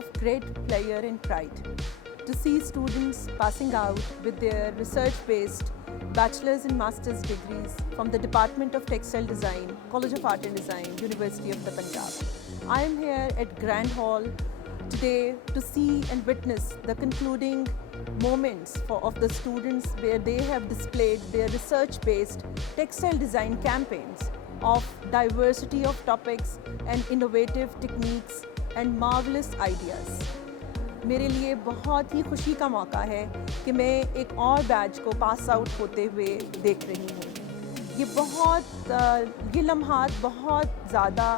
of great pleasure and pride to see students passing out with their research-based bachelor's and master's degrees from the Department of Textile Design, College of Art and Design, University of the Punjab. I am here at Grand Hall today to see and witness the concluding moments of the students where they have displayed their research-based textile design campaigns of diversity of topics and innovative techniques and marvelous ideas. मेरे लिए बहुत ही खुशी का मौका है कि मैं एक और बैच को पास आउट होते हुए देख रही हूँ। ये लम्हात बहुत ज़्यादा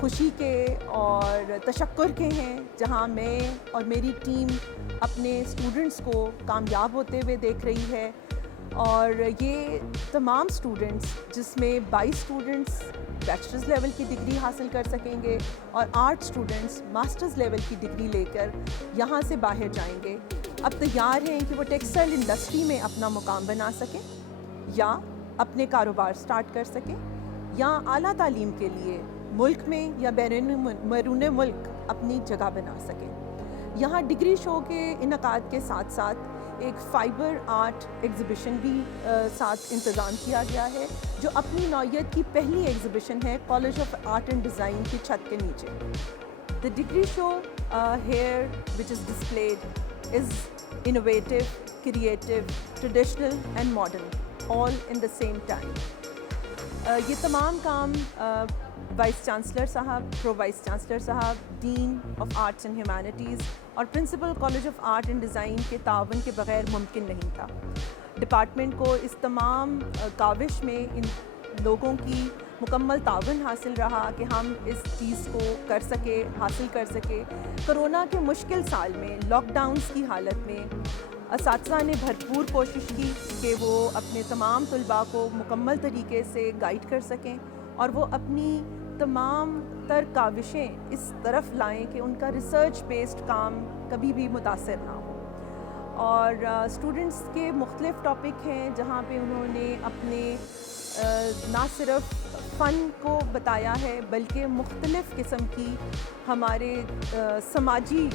खुशी के और तशक्कुर के हैं, जहाँ मैं और मेरी टीम अपने स्टूडेंट्स को कामयाब होते हुए देख रही है। और ये तमाम स्टूडेंट्स, जिसमें 22 स्टूडेंट्स बैचलर्स लेवल की डिग्री हासिल कर सकेंगे और 8 स्टूडेंट्स मास्टर्स लेवल की डिग्री लेकर यहाँ से बाहर जाएंगे, अब तैयार हैं कि वो टेक्सटाइल इंडस्ट्री में अपना मुकाम बना सकें या अपने कारोबार स्टार्ट कर सकें या आला तालीम के लिए मुल्क में या बैरून मुल्क अपनी जगह बना सकें। यहाँ डिग्री शो के इनकाद के साथ साथ एक फाइबर आर्ट एग्ज़िबिशन भी साथ इंतज़ाम किया गया है, जो अपनी नौइयत की पहली एग्ज़िबिशन है college of art and design की छत के नीचे। The degree show here which is displayed is innovative, creative, traditional and modern, all in the same time. ये तमाम काम वाइस चांसलर साहब, प्रो वाइस चांसलर साहब, dean of arts and humanities और principal college of art and design के तावन के बग़ैर मुमकिन नहीं था। डिपार्टमेंट को इस तमाम काविश में इन लोगों की मुकम्मल तावन हासिल रहा कि हम इस चीज़ को कर सके, हासिल कर सके। कोरोना के मुश्किल साल में, लॉकडाउन्स की हालत में असातिज़ा ने भरपूर कोशिश की कि वो अपने तमाम तलबा को मुकम्मल तरीके से गाइड कर सकें और वो अपनी तमाम तर काविशें इस तरफ लाएं कि उनका रिसर्च बेस्ड काम कभी भी मुतासर ना हो। और स्टूडेंट्स के मुख्तलिफ़ टॉपिक हैं जहाँ पे उन्होंने अपने ना सिर्फ फ़न को बताया है बल्कि मुख्तलिफ़ किस्म की हमारे समाजी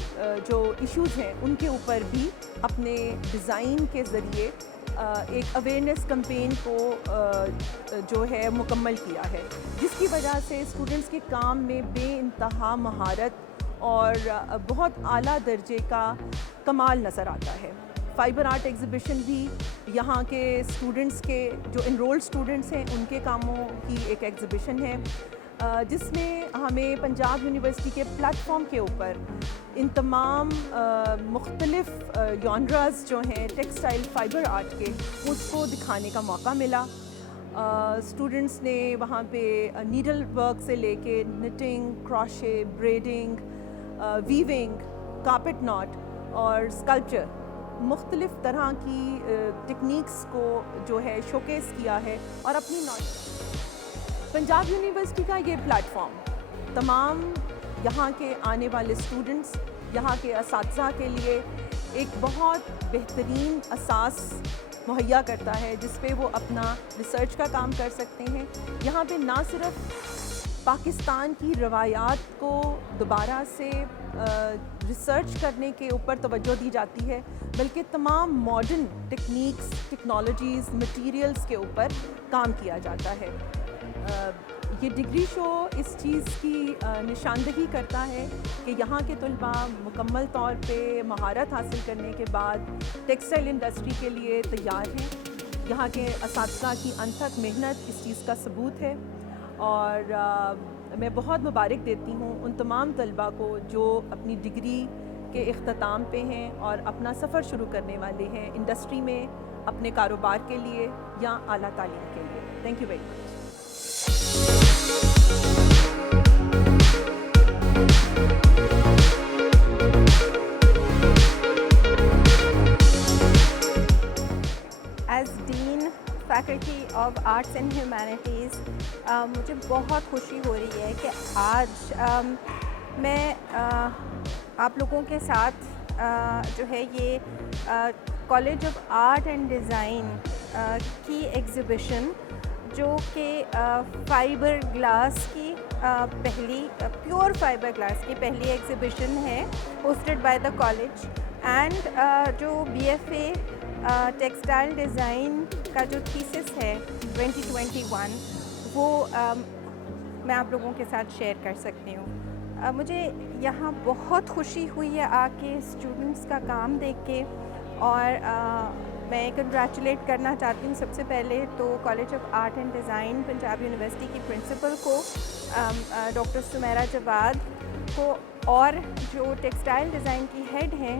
जो इश्यूज़ हैं उनके ऊपर भी अपने डिज़ाइन के ज़रिए एक अवेयरनेस कैंपेन को जो है मुकम्मल किया है, जिसकी वजह से स्टूडेंट्स के काम में बेइंतहा महारत और बहुत आला दर्जे का कमाल नज़र आता है। फाइबर आर्ट एग्ज़िबिशन भी यहाँ के स्टूडेंट्स के जो इनरोल्ड स्टूडेंट्स हैं उनके कामों की एक एग्ज़िबिशन है, जिसमें हमें पंजाब यूनिवर्सिटी के प्लेटफॉर्म के ऊपर इन तमाम मुख्तलिफ़ जॉनरास जो हैं टेक्सटाइल फाइबर आर्ट के, उसको दिखाने का मौका मिला। स्टूडेंट्स ने वहाँ पे नीडल वर्क से लेके knitting, crochet, braiding, weaving, carpet not और स्कल्पचर, मुख्तलिफ़ तरह की टेक्निक्स को जो है शोकेस किया है और अपनी नॉलेज। पंजाब यूनिवर्सिटी का ये प्लेटफॉर्म तमाम यहाँ के आने वाले स्टूडेंट्स, यहाँ के असातिज़ा के लिए एक बहुत बेहतरीन असास मुहैया करता है जिस पे वो अपना रिसर्च का काम कर सकते हैं। यहाँ पे ना सिर्फ पाकिस्तान की रवायात को दोबारा से रिसर्च करने के ऊपर तवज्जो दी जाती है, बल्कि तमाम मॉडर्न टेक्निक्स, टेक्नोलॉजीज़, मटीरियल्स के ऊपर काम किया जाता है। ये डिग्री शो इस चीज़ की निशानदही करता है कि यहाँ के तलबा मुकम्मल तौर पे महारत हासिल करने के बाद टेक्सटाइल इंडस्ट्री के लिए तैयार हैं। यहाँ के असातिज़ा की अनथक मेहनत इस चीज़ का सबूत है और मैं बहुत मुबारक देती हूँ उन तमाम तलबा को जो अपनी डिग्री के इख्तिताम पे हैं और अपना सफ़र शुरू करने वाले हैं इंडस्ट्री में अपने कारोबार के लिए या आला तालीम के लिए। Thank you very much. As Dean Faculty of Arts and Humanities, मुझे बहुत खुशी हो रही है कि आज मैं आप लोगों के साथ जो है ये college of art and design की एग्ज़िबिशन जो कि फाइबर ग्लास की पहली प्योर फाइबर ग्लास की पहली एग्ज़िबिशन है hosted by the college and जो BFA टेक्सटाइल डिज़ाइन का जो थीसिस है 2021 वो मैं आप लोगों के साथ शेयर कर सकती हूँ। मुझे यहाँ बहुत खुशी हुई है आके स्टूडेंट्स का काम देख के और मैं कंग्रेचुलेट करना चाहती हूँ सबसे पहले तो college of art and design Punjab university की प्रिंसिपल को डॉक्टर सुमेरा जवाद को और जो टेक्सटाइल डिज़ाइन की हेड हैं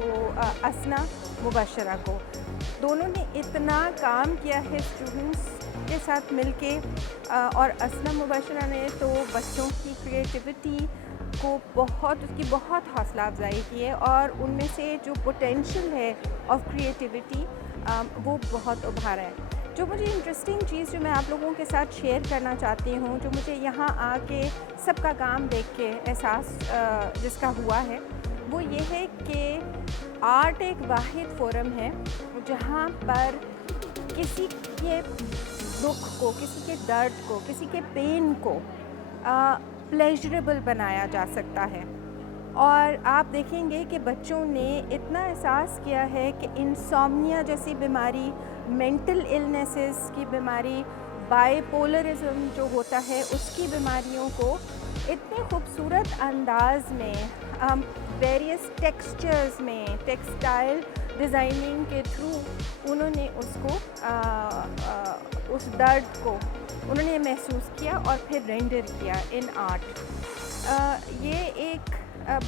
वो असना मुबशरा को। दोनों ने इतना काम किया है स्टूडेंट्स के साथ मिलके और असना मुबशरा ने तो बच्चों की क्रिएटिविटी को उसकी बहुत हौसला अफजाई की है और उनमें से जो पोटेंशियल है ऑफ क्रिएटिविटी वो बहुत उभारा है। जो मुझे इंटरेस्टिंग चीज़ जो मैं आप लोगों के साथ शेयर करना चाहती हूँ, जो मुझे यहाँ आके सबका काम देख के एहसास जिसका हुआ है वो ये है कि आर्ट एक वाहिद फोरम है जहाँ पर किसी के दुख को, किसी के दर्द को, किसी के पेन को प्लेजरेबल बनाया जा सकता है। और आप देखेंगे कि बच्चों ने इतना एहसास किया है कि इंसोम्निया जैसी बीमारी, मेंटल इलनेसेस की बीमारी, बाइपोलरिज्म जो होता है उसकी बीमारियों को इतने खूबसूरत अंदाज में वेरियस टेक्सचर्स में टेक्सटाइल डिज़ाइनिंग के थ्रू उन्होंने उसको उस दर्द को उन्होंने महसूस किया और फिर रेंडर किया इन आर्ट। ये एक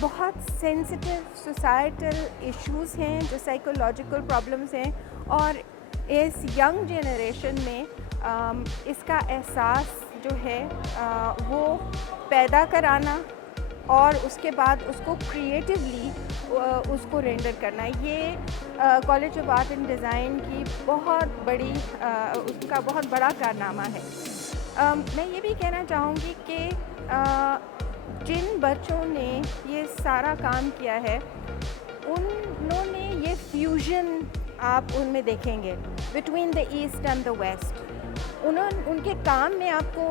बहुत सेंसिटिव सोसाइटल इश्यूज़ हैं जो साइकोलॉजिकल प्रॉब्लम्स हैं और इस यंग जनरेशन में इसका एहसास जो है वो पैदा कराना और उसके बाद उसको क्रिएटिवली उसको रेंडर करना, ये college of art and design की बहुत बड़ी उसका बहुत बड़ा कारनामा है। मैं ये भी कहना चाहूँगी कि जिन बच्चों ने ये सारा काम किया है उन्होंने ये फ्यूजन आप उनमें देखेंगे between the east and the west. उनके काम में आपको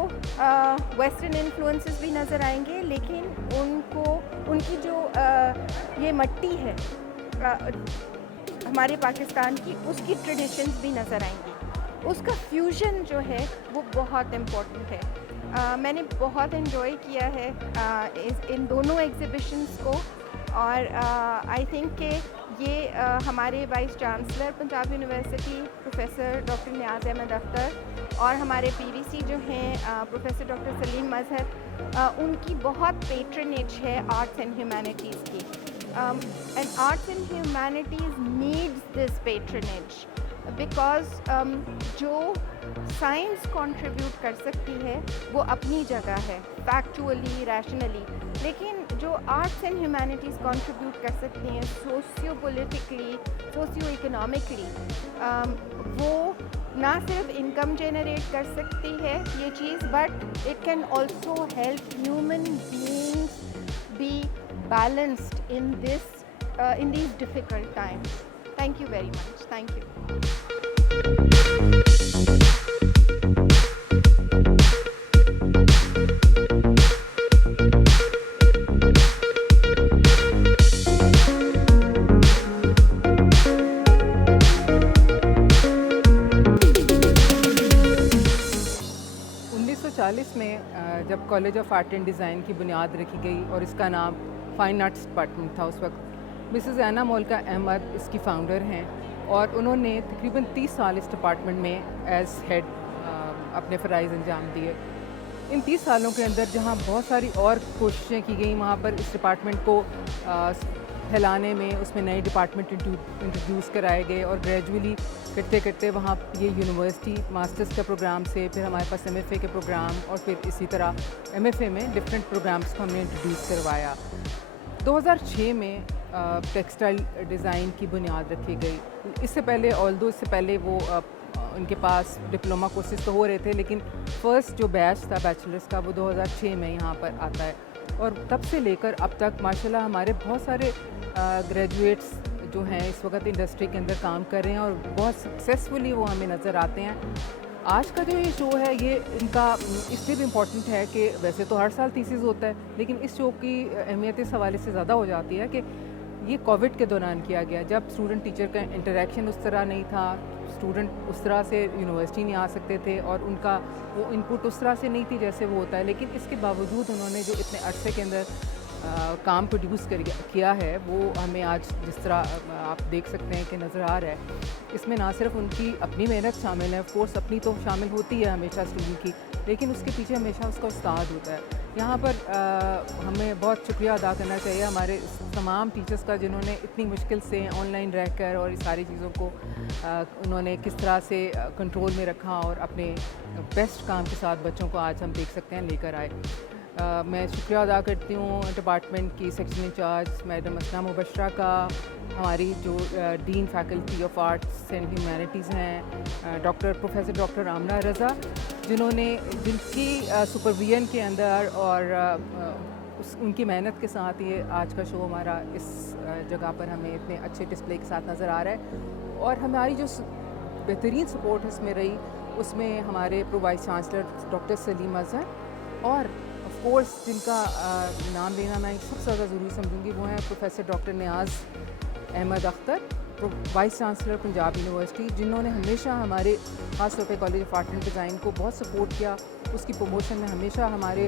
वेस्टर्न इन्फ्लुएंसेस भी नज़र आएंगे, लेकिन उनकी जो ये मट्टी है हमारे पाकिस्तान की, उसकी ट्रेडिशंस भी नज़र आएंगी। उसका फ्यूजन जो है वो बहुत इम्पोर्टेंट है। मैंने बहुत इन्जॉय किया है इन दोनों एग्ज़िबिशंस को और आई थिंक कि ये हमारे vice chancellor Punjab university professor doctor Niaz Ahmad Akhtar और हमारे PVC जो हैं प्रोफेसर डॉक्टर सलीम मजहर, उनकी बहुत पेट्रनेज है आर्ट्स एंड ह्यूमैनिटीज़ की। And arts and humanities needs this patronage because जो साइंस कंट्रीब्यूट कर सकती है वो अपनी जगह है फैक्चुअली, रैशनली, लेकिन जो आर्ट्स एंड ह्यूमैनिटीज़ कंट्रीब्यूट कर सकती हैं सोशियो पॉलिटिकली, सोशियो इकोनॉमिकली, वो ना सिर्फ इनकम जनरेट कर सकती है ये चीज़, but it can also help human beings be balanced in these difficult times. Thank you very much. Thank you. 1940 में जब college of art and design की बुनियाद रखी गई और इसका नाम फ़ाइन आर्ट्स डिपार्टमेंट था, उस वक्त मिसेस ऐना मौलिका अहमद इसकी फ़ाउंडर हैं और उन्होंने तकरीबन 30 साल इस डिपार्टमेंट में एज़ हेड अपने फ़राइज़ अंजाम दिए। इन 30 सालों के अंदर जहाँ बहुत सारी और कोशिशें की गई, वहाँ पर इस डिपार्टमेंट को फैलाने में उसमें नए डिपार्टमेंट इंट्रोड्यूस कराए गए और ग्रेजुअली करते करते वहाँ ये यूनिवर्सिटी मास्टर्स का प्रोग्राम से फिर हमारे पास MFA के प्रोग्राम और फिर इसी तरह MFA में डिफरेंट प्रोग्राम्स को हमने इंट्रोड्यूस करवाया। 2006 में टेक्सटाइल डिज़ाइन की बुनियाद रखी गई। इससे पहले वो उनके पास डिप्लोमा कोर्सेज तो हो रहे थे, लेकिन फ़र्स्ट जो बैच था बैचलर्स का वो 2006 में यहाँ पर आता है और तब से लेकर अब तक माशाल्लाह हमारे बहुत सारे ग्रेजुएट्स जो हैं इस वक्त इंडस्ट्री के अंदर काम कर रहे हैं और बहुत सक्सेसफुली वो हमें नज़र आते हैं। आज का जो ये शो है ये इनका इसलिए भी इम्पोर्टेंट है कि वैसे तो हर साल थीसिस होता है, लेकिन इस शो की अहमियत इस हवाले से ज़्यादा हो जाती है कि ये कोविड के दौरान किया गया, जब स्टूडेंट टीचर का इंटरेक्शन उस तरह नहीं था, स्टूडेंट उस तरह से यूनिवर्सिटी नहीं आ सकते थे और उनका वो इनपुट उस तरह से नहीं थी जैसे वो होता है। लेकिन इसके बावजूद उन्होंने जो इतने अरसे के अंदर काम प्रोड्यूस किया है, वो हमें आज जिस तरह आप देख सकते हैं कि नज़र आ रहा है, इसमें ना सिर्फ उनकी अपनी मेहनत शामिल है, ऑफ कोर्स अपनी तो शामिल होती है हमेशा स्टूडेंट की, लेकिन उसके पीछे हमेशा उसका उस्ताद होता है। यहाँ पर हमें बहुत शुक्रिया अदा करना चाहिए हमारे तमाम टीचर्स का, जिन्होंने इतनी मुश्किल से ऑनलाइन रहकर और इस सारी चीज़ों को उन्होंने किस तरह से कंट्रोल में रखा और अपने बेस्ट काम के साथ बच्चों को आज हम देख सकते हैं लेकर आए। मैं शुक्रिया अदा करती हूँ डिपार्टमेंट की सेक्शन इंचार्ज मैडम असना मुबशरा का, हमारी जो dean faculty of arts and humanities हैं प्रोफेसर डॉक्टर आमना रज़ा, जिनकी सुपरविजन के अंदर और उनकी मेहनत के साथ ये आज का शो हमारा इस जगह पर हमें इतने अच्छे डिस्प्ले के साथ नज़र आ रहा है। और हमारी जो बेहतरीन सपोर्ट इसमें रही, उसमें हमारे pro vice chancellor doctor Salim Azhar और ऑफ कोर्स जिनका नाम लेना मैं सबसे ज़्यादा ज़रूरी समझूंगी, वो हैं professor doctor Niaz Ahmad Akhtar, vice chancellor Punjab university, जिन्होंने हमेशा हमारे ख़ास तौर पे college of art and design को बहुत सपोर्ट किया, उसकी प्रमोशन में हमेशा हमारे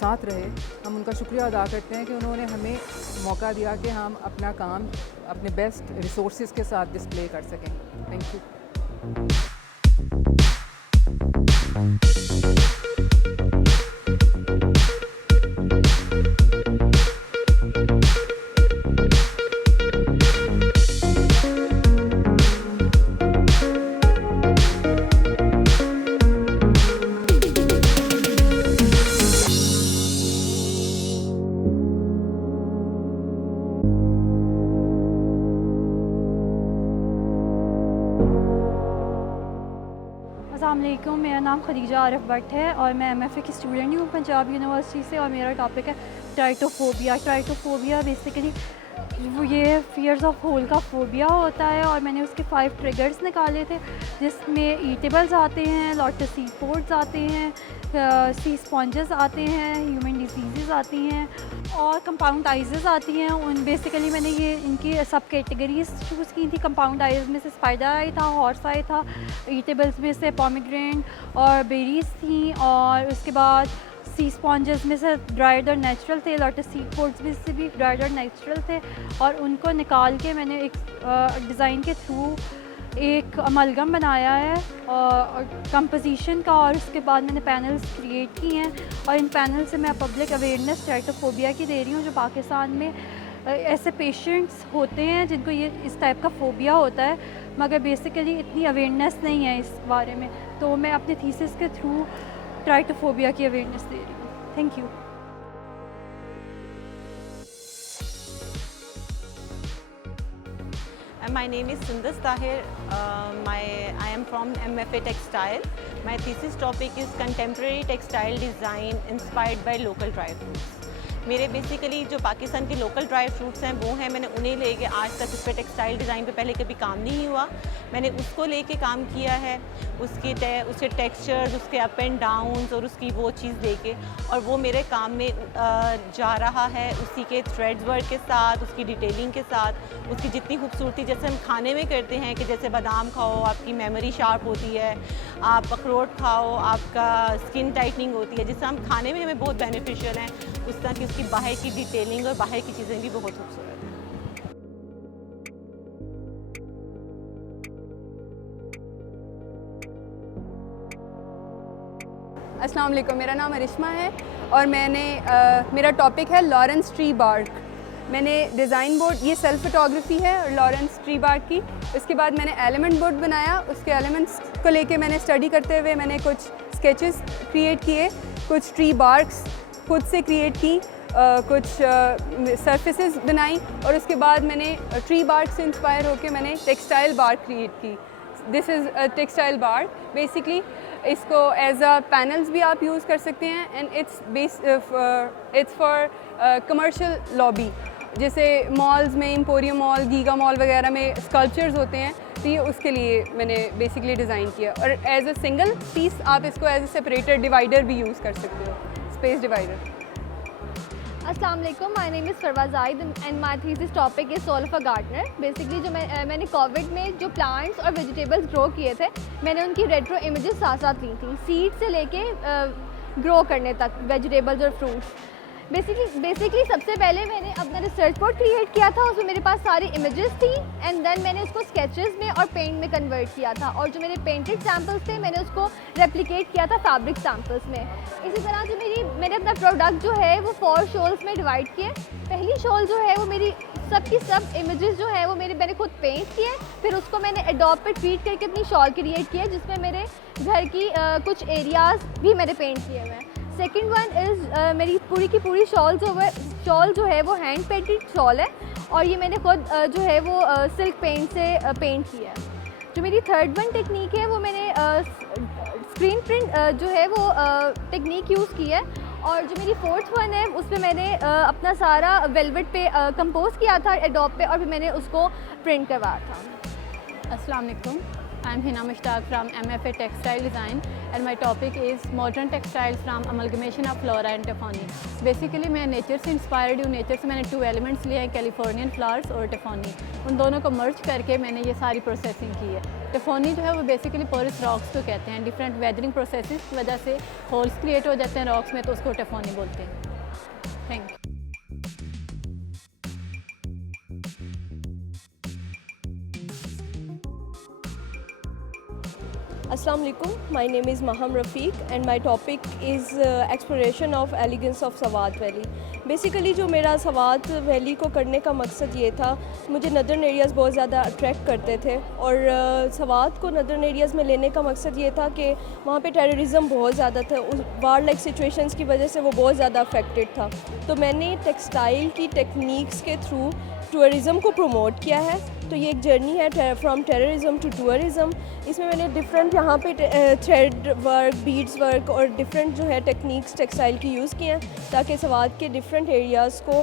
साथ रहे। हम उनका शुक्रिया अदा करते हैं कि उन्होंने हमें मौका दिया कि हम अपना काम अपने बेस्ट रिसोर्सेज के साथ डिस्प्ले कर सकें। Thank you. अस्सलामुअलैकुम, मेरा नाम खदीजा आरिफ भट्ट है और मैं MFA की स्टूडेंट हूँ पंजाब यूनिवर्सिटी से, और मेरा टॉपिक है ट्राइटोफोबिया। ट्राइटोफोबिया बेसिकली वो ये फियर्स ऑफ होल का फोबिया होता है, और मैंने उसके 5 ट्रिगर्स निकाले थे, जिसमें ईटेबल्स आते हैं, लॉटस सी पोर्ट्स आते हैं, सी स्पॉन्जेस आते हैं, ह्यूमन डिजीज़ आती हैं और कंपाउंड आइज़ आती हैं। उन बेसिकली मैंने ये इनकी सब कैटेगरीज चूज़ की थी। कंपाउंड आइज़ में से स्पाइडर आई था, हॉर्स आई था, ईटेबल्स में से पोमेग्रेनेट और बेरीज थी, और उसके बाद सी स्पॉन्जेस में से ड्राइड और नेचुरल थे, लॉटस सीड पोर्ट्स में से भी ड्राइड और नेचुरल थे, और उनको निकाल के मैंने एक डिज़ाइन के थ्रू एक अमलगम बनाया है और कंपोजिशन का, और उसके बाद मैंने पैनल्स क्रिएट किए हैं, और इन पैनल से मैं पब्लिक अवेयरनेस ट्राइटोफोबिया की दे रही हूँ। जो पाकिस्तान में ऐसे पेशेंट्स होते हैं जिनको ये इस टाइप का फोबिया होता है, मगर बेसिकली इतनी अवेयरनेस नहीं है इस बारे में, तो मैं अपने थीसिस के थ्रू ट्राइटोफोबिया की अवेयरनेस दे रही हूँ। Thank you. My name is Sundar Tahir. I am from MFA Textile. My thesis topic is Contemporary Textile Design inspired by local dry fruits. मेरे बेसिकली जो पाकिस्तान के लोकल ड्राई फ्रूट्स हैं वो हैं, मैंने उन्हें लेके आज तक इस पर टेक्सटाइल डिज़ाइन पे पहले कभी काम नहीं हुआ, मैंने उसको लेके काम किया है, उसके टेक्सचर्स, उसके अप एंड डाउन्स और उसकी वो चीज़ लेके, और वो मेरे काम में जा रहा है उसी के थ्रेड्स वर्क के साथ, उसकी डिटेलिंग के साथ, उसकी जितनी खूबसूरती जैसे हम खाने में करते हैं कि जैसे बादाम खाओ आपकी मेमोरी शार्प होती है, आप अखरोट खाओ आपका स्किन टाइटनिंग होती है, जिससे हम खाने में हमें बहुत बेनिफिशियल हैं, उस तरह की उसकी बाहर की डिटेलिंग और बाहर की चीज़ें भी बहुत खूबसूरत हैं। अस्सलाम वालेकुम, मेरा नाम अरिश्मा है और मेरा टॉपिक है लॉरेंस ट्री बार्क। मैंने डिज़ाइन बोर्ड, ये सेल्फ फोटोग्राफी है और लॉरेंस ट्री बार्क की। उसके बाद मैंने एलिमेंट बोर्ड बनाया, उसके एलिमेंट्स को लेके मैंने स्टडी करते हुए मैंने कुछ स्केचेस क्रिएट किए, कुछ ट्री बार्क्स खुद से क्रिएट की, कुछ सरफेसेस बनाई, और उसके बाद मैंने ट्री बार्क से इंस्पायर होकर मैंने टेक्सटाइल बार्क क्रिएट की। This is a textile bark. Basically इसको एज अ पैनल्स भी आप यूज़ कर सकते हैं, and it's for commercial lobby. जैसे मॉल्स में, एम्पोरियम मॉल, गीगा मॉल वगैरह में स्कल्पचर्स होते हैं, तो ये उसके लिए मैंने बेसिकली डिज़ाइन किया। और एज अ सिंगल पीस आप इसको एज अ सेपरेटर डिवाइडर भी यूज़ कर सकते हो, स्पेस डिवाइडर। अस्सलाम वालेकुम, my name is Farwa Zahid and my thesis topic is soul of a gardener. Basically जो मैंने कोविड में जो प्लांट्स और वेजिटेबल्स ग्रो किए थे, मैंने उनकी रेट्रो इमेजेस साथ साथ ली थी, सीड से लेके ग्रो करने तक वेजिटेबल्स और फ्रूट्स। बेसिकली सबसे पहले मैंने अपना रिसर्च बोर्ड क्रिएट किया था, उसमें मेरे पास सारी इमेजेस थी एंड देन मैंने उसको स्केचेस में और पेंट में कन्वर्ट किया था, और जो मेरे पेंटेड सैम्पल्स थे मैंने उसको रेप्लिकेट किया था फैब्रिक सैम्पल्स में। इसी तरह जो मैंने अपना प्रोडक्ट जो है वो 4 शॉल्स में डिवाइड किए। पहली शॉल जो है वो मेरी सब की सब इमेजेस जो है वो मैंने खुद पेंट किए, फिर उसको मैंने एडोब पे ट्रीट करके अपनी शॉल क्रिएट किया, जिसमें मेरे घर की कुछ एरियाज़ भी मैंने पेंट किए हुए हैं। सेकेंड वन इज़ मेरी पूरी की पूरी शॉल जो है वो हैंड पेंटेड शॉल है, और ये मैंने खुद जो है वो सिल्क पेंट से पेंट किया है। जो मेरी थर्ड वन टेक्निक है वो मैंने स्क्रीन प्रिंट जो है वो टेक्निक यूज़ की है, और जो मेरी फोर्थ वन है उसमें मैंने अपना सारा वेलवेट पे कंपोज किया था एडोब पे, और फिर मैंने उसको प्रिंट करवाया था। Assalamu alaikum. I'm Hina Mushtaq from MFA Textile Design and my topic is modern textiles from amalgamation of flora and taphony. Basically मैं नेचर से इंस्पायर्ड हूँ। नेचर से मैंने 2 एलिमेंट्स लिए हैं, कैलिफोर्नियन फ्लावर्स और टेफोनी। उन दोनों को मर्ज करके मैंने ये सारी प्रोसेसिंग की है। टेफोनी जो है वो बेसिकली पोरस रॉक्स को कहते हैं। डिफरेंट वेदरिंग प्रोसेसेस की वजह से होल्स क्रिएट हो जाते हैं रॉक्स में, तो उसको टेफोनी बोलते हैं। Thank you. Assalamu alaikum, my name is Maham Rafiq and my topic is exploration of elegance of Swat Valley. Basically जो मेरा सवात वैली को करने का मकसद ये था, मुझे नदर्न एरियाज़ बहुत ज़्यादा अट्रैक्ट करते थे, और सवात को नदर्न एरियाज़ में लेने का मकसद ये था कि वहाँ पे टेररिज्म बहुत ज़्यादा था, उस वार लाइक सिचुएशंस की वजह से वो बहुत ज़्यादा अफेक्टेड था। तो मैंने टेक्सटाइल की टेक्निक्स के थ्रू टूरिज़म को प्रमोट किया है। तो ये एक जर्नी है फ्रॉम टेररिज्म टू टूरिज़म। इसमें मैंने डिफरेंट यहाँ पे थ्रेड वर्क, बीड्स वर्क और डिफरेंट जो है टेक्निक्स टेक्सटाइल की यूज़ की हैं, ताकि सवात के डिफरेंट एरियाज़ को,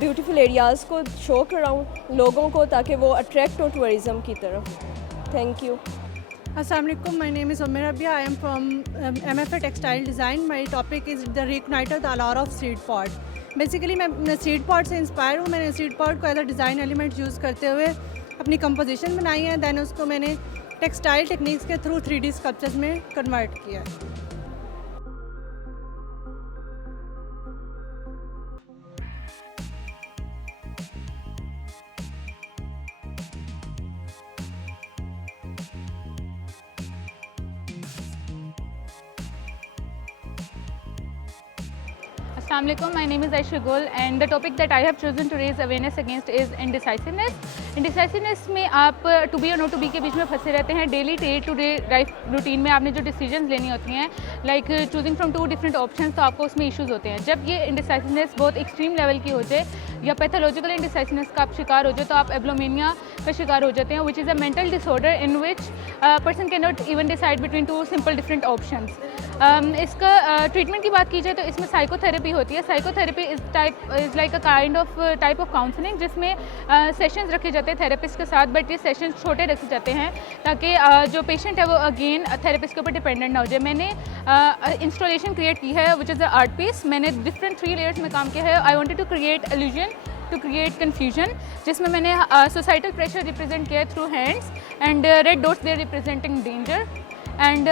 ब्यूटीफुल एरियाज़ को शो कराऊँ लोगों को, ताकि वो अट्रैक्ट हो टूरिज़म की तरफ। Thank you. Assalamu alaikum, my name is Umair Rabia. I am from MFA Textile Design. My topic is the Reigniter, the allure of seed pod. Basically मैं seed pod से inspire हूँ। मैंने seed pod को as a design element use करते हुए अपनी composition बनाई है, दैन उसको मैंने टेक्सटाइल टेक्निक्स के थ्रू 3D स्कल्पचर्स में कन्वर्ट किया है। Assalamu alaikum, my name is Aisha Gul and the topic that I have chosen to raise awareness against is indecisiveness. Indecisiveness में आप to be और not to be के बीच में फंसे रहते हैं। Daily day to day life routine में आपने जो डिसीजंस लेनी होती हैं, like choosing from 2 different options, तो आपको उसमें इश्यूज होते हैं। जब ये इंडिसाइसिवनेस बहुत एक्सट्रीम लेवल की हो जाए या पैथोलॉजिकल इंडिसाइसिवनेस का आप शिकार हो जाए, तो आप एब्लोमेनिया का शिकार हो जाते हैं, विच is a mental disorder in which person can not even decide between 2 simple different options. इसका ट्रीटमेंट की बात की जाए तो इसमें साइकोथेरेपी होती है। Psychotherapy is like a kind of type of counselling, जिसमें सेशंस रखे जाते हैं थेरेपिस्ट के साथ, बट ये सेशंस छोटे रखे जाते हैं ताकि जो पेशेंट है वो अगेन थेरेपिस्ट के ऊपर डिपेंडेंट ना हो जाए। मैंने इंस्टॉलेशन क्रिएट की है which is a art piece. मैंने डिफरेंट 3 लेयर्स में काम किया है। I wanted to create illusion, to create confusion, जिसमें मैंने सोसाइटल प्रेशर रिप्रेजेंट किया है through hands and red dots there representing danger. And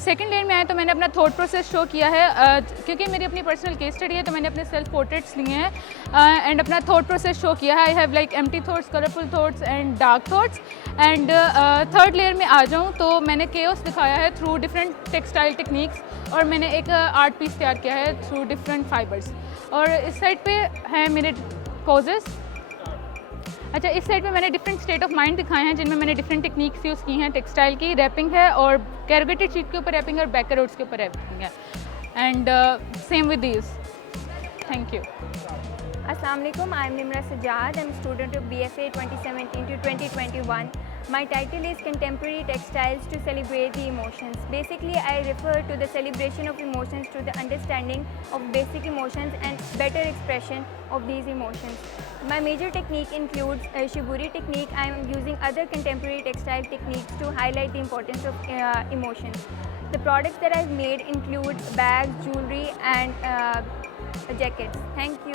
second layer में आए तो मैंने अपना थॉट प्रोसेस शो किया है, क्योंकि मेरी अपनी पर्सनल केस स्टडी है तो मैंने अपने सेल्फ पोर्ट्रेट्स लिए हैं एंड अपना थॉट प्रोसेस शो किया है। I have like empty thoughts, colourful thoughts and dark thoughts. And third layer में आ जाऊँ तो मैंने केओस दिखाया है थ्रू डिफरेंट टेक्सटाइल टेक्निक्स, और मैंने एक आर्ट पीस तैयार किया है थ्रू डिफरेंट फाइबर्स। और इस साइड पे हैं मेरे कॉजेज़। अच्छा, इस साइड में मैंने डिफरेंट स्टेट ऑफ माइंड दिखाए हैं जिनमें मैंने डिफरेंट टेक्निक्स यूज़ की हैं। टेक्सटाइल की रैपिंग है और कैरुगेटेड शीट के ऊपर रैपिंग और बैक रोड्स के ऊपर रैपिंग है। And same with these. Thank you. Assalamu alaikum, I am Nimra Sajjad. I am a student of BFA 2017 to 2021. My title is Contemporary Textiles to Celebrate the Emotions. Basically, I refer to the celebration of emotions to the understanding of basic emotions and better expression of these emotions. My major technique includes Shiburi technique. I am using other contemporary textile techniques to highlight the importance of emotions. The products that I've made include bags, jewelry and jackets. Thank you.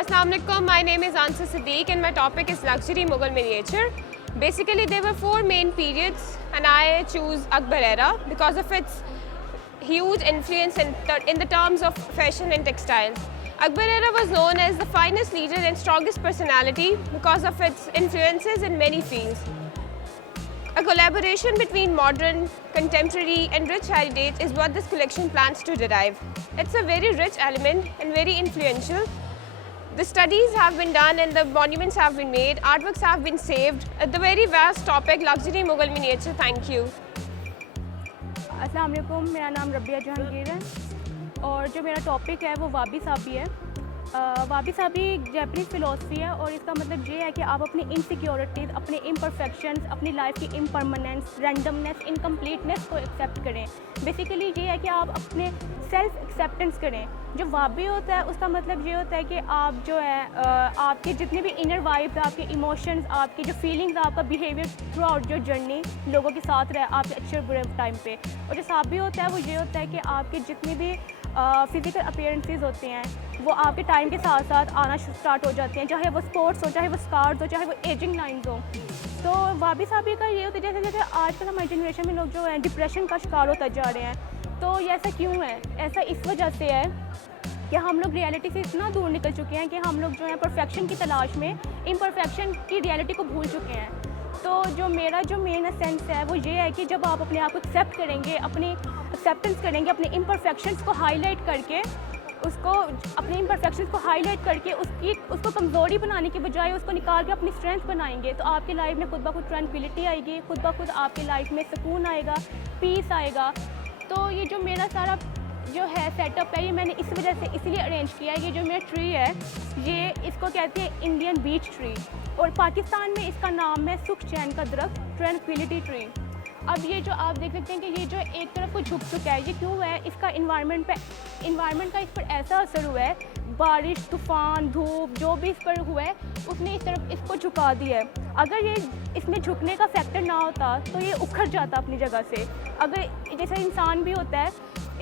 Assalamu alaikum, my name is Ansa Siddiq and my topic is luxury Mughal miniature. Basically there were 4 main periods and I choose Akbar era because of its huge influence in the terms of fashion and textiles. Akbar era was known as the finest leader and strongest personality because of its influences in many fields. A collaboration between modern, contemporary and rich heritage is what this collection plans to derive. It's a very rich element and very influential. The studies have been done and the monuments have been made, artworks have been saved. The very vast topic, luxury Mughal miniature. Thank you. अस्सलाम वालेकुम, मेरा नाम रबिया जहांगीर है और जो मेरा topic है वो वाबी साबी है। वाबी साबी जैपनीज़ फ़िलोसफी है और इसका मतलब ये है कि आप अपनी इनसिक्योरिटीज़, अपने इम्परफेक्शंस, अपनी लाइफ की इम्परमानेंस, रैंडमनेस, इनकम्प्लीटनेस को एक्सेप्ट करें। बेसिकली ये है कि आप अपने सेल्फ एक्सेप्टेंस करें। जो वाबी होता है उसका मतलब ये होता है कि आप जो है आपके जितने भी इनर वाइब्स, आपके इमोशंस, आपकी जो फीलिंग्स, आपका बिहेवियर थ्रू आउट जो जर्नी लोगों के साथ रहे आपके अच्छे बुरे टाइम पे। और जो साबी होता है वो ये होता है कि आपके जितनी भी फिज़िकल अपीयरेंसेस होते हैं वो आपके टाइम के साथ साथ आना स्टार्ट हो जाते हैं, चाहे वो स्पोर्ट्स हो, चाहे वो स्कार्स हो, चाहे वो एजिंग लाइन्स हो। तो वाबी साबी का ये होता है जैसे जैसे आजकल हमारी जनरेशन में लोग जो है डिप्रेशन का शिकार होता जा रहे हैं। तो ये ऐसा क्यों है? ऐसा इस वजह से है कि हम लोग रियलिटी से इतना दूर निकल चुके हैं कि हम लोग जो है परफेक्शन की तलाश में इम्परफेक्शन की रियलिटी को भूल चुके हैं। तो जो मेरा जो मेन एसेंस है वो ये है कि जब आप अपने आप को एक्सेप्ट करेंगे, अपनी एक्सेप्टेंस करेंगे, अपने इम्परफेक्शंस को हाईलाइट करके उसको अपने इम्परफेक्शंस को हाईलाइट करके उसको कमज़ोरी बनाने की बजाय उसको निकाल के अपनी स्ट्रेंथ बनाएंगे तो आपकी लाइफ में खुद ब खुद ट्रैंक्विलिटी आएगी, खुद ब खुद आपकी लाइफ में सुकून आएगा, पीस आएगा। तो ये जो मेरा सारा जो है सेटअप है ये मैंने इस वजह से इसलिए अरेंज किया है। ये जो मेरा ट्री है ये इसको कहते हैं इंडियन बीच ट्री और पाकिस्तान में इसका नाम है सुख चैन का दरख्त, ट्रैंक्विलिटी ट्री। अब ये जो आप देख सकते हैं कि ये जो एक तरफ को झुक चुका है, ये क्यों है? इसका इन्वायरमेंट का इस पर ऐसा असर हुआ है, बारिश, तूफ़ान, धूप जो भी इस पर हुआ है उसने इस तरफ इसको झुका दिया है। अगर ये इसमें झुकने का फैक्टर ना होता तो ये उखड़ जाता अपनी जगह से। अगर जैसे इंसान भी होता है,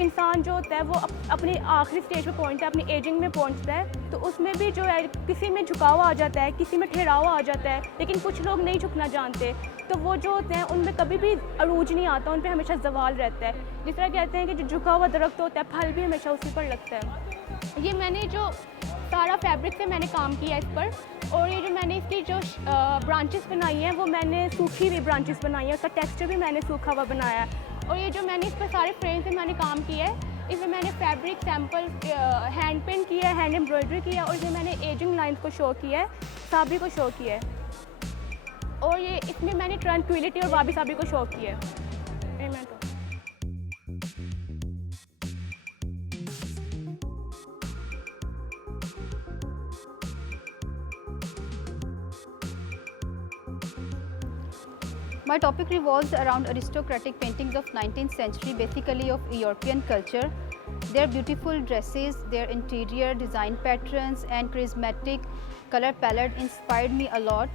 इंसान जो होता है वो अपनी आखिरी स्टेज पे पहुंचता है, अपनी एजिंग में पहुंचता है तो उसमें भी जो है किसी में झुकाव आ जाता है, किसी में ठहराव आ जाता है, लेकिन कुछ लोग नहीं झुकना जानते। तो वो जो होते हैं उनमें कभी भी अरूज नहीं आता, उन पर हमेशा जवाल रहता है। जिस तरह कहते हैं कि जो झुका हुआ दरख्त होता है फल भी हमेशा उसी पर लगता है। ये मैंने जो सारा फैब्रिक से मैंने काम किया इस पर और ये जो मैंने इसकी जो ब्रांचेस बनाई हैं वो मैंने सूखी हुई ब्रांचेस बनाई हैं, उसका टेक्सचर भी मैंने सूखा हुआ बनाया है। और ये जो मैंने इस पर सारे फ्रेम से मैंने काम किया है, इसमें मैंने फैब्रिक सैम्पल हैंड पेंट किया है, हैंड एम्ब्रॉयडरी किया है और इसमें मैंने एजिंग लाइन्स को शो किया है, साबी को शो किया है और ये इसमें मैंने ट्रैंक्विलिटी और वाबी साबी को शो किया है। My topic revolves around aristocratic paintings of 19th century, basically of European culture. Their beautiful dresses, their interior design patterns and charismatic color palette inspired me a lot.